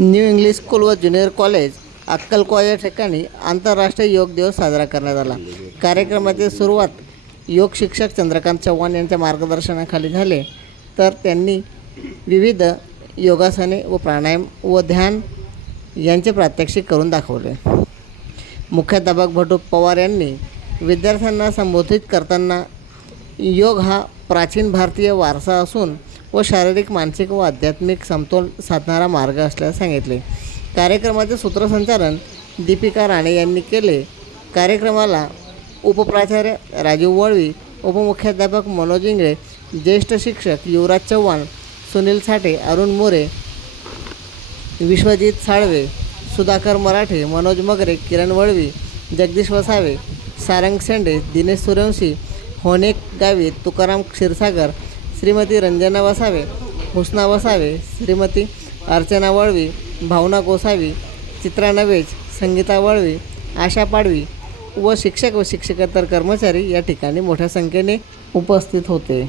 New English school व junior college अक्कलकोवा या ठिकाणी आंतरराष्ट्रीय योग दिवस साजरा करण्यात आला. कार्यक्रमाची सुरुवात योग शिक्षक चंद्रकांत चव्हाण यांच्या मार्गदर्शनाखाली झाले. तर त्यांनी विविध योगासने व प्राणायाम व ध्यान यांचे प्रात्यक्षिक करून दाखवले. मुख्याध्यापक भटू पवार यांनी विद्यार्थ्यांना संबोधित करताना योग हा प्राचीन भारतीय वारसा असून व शारीरिक मानसिक व आध्यात्मिक समतोल साधणारा मार्ग असल्यास सांगितले. कार्यक्रमाचे सूत्रसंचालन दीपिका राणे यांनी केले. कार्यक्रमाला उपप्राचार्य राजीव वळवी उपमुख्याध्यापक मनोज इंगळे ज्येष्ठ शिक्षक युवराज चव्हाण सुनील साठे अरुण मोरे विश्वजित साळवे सुधाकर मराठे मनोज मगरे किरण वळवी जगदीश वसावे सारंग सेंडे दिनेश सूर्यवंशी होनेक गावी तुकाराम क्षीरसागर श्रीमती रंजना वसावे हुस्ना वसावे श्रीमती अर्चना वळवी भावना गोसावी चित्रा नवेज संगीता वळवी आशा पाडवी व शिक्षक व शिक्षकेतर कर्मचारी या ठिकाणी मोठ्या संख्येने उपस्थित होते.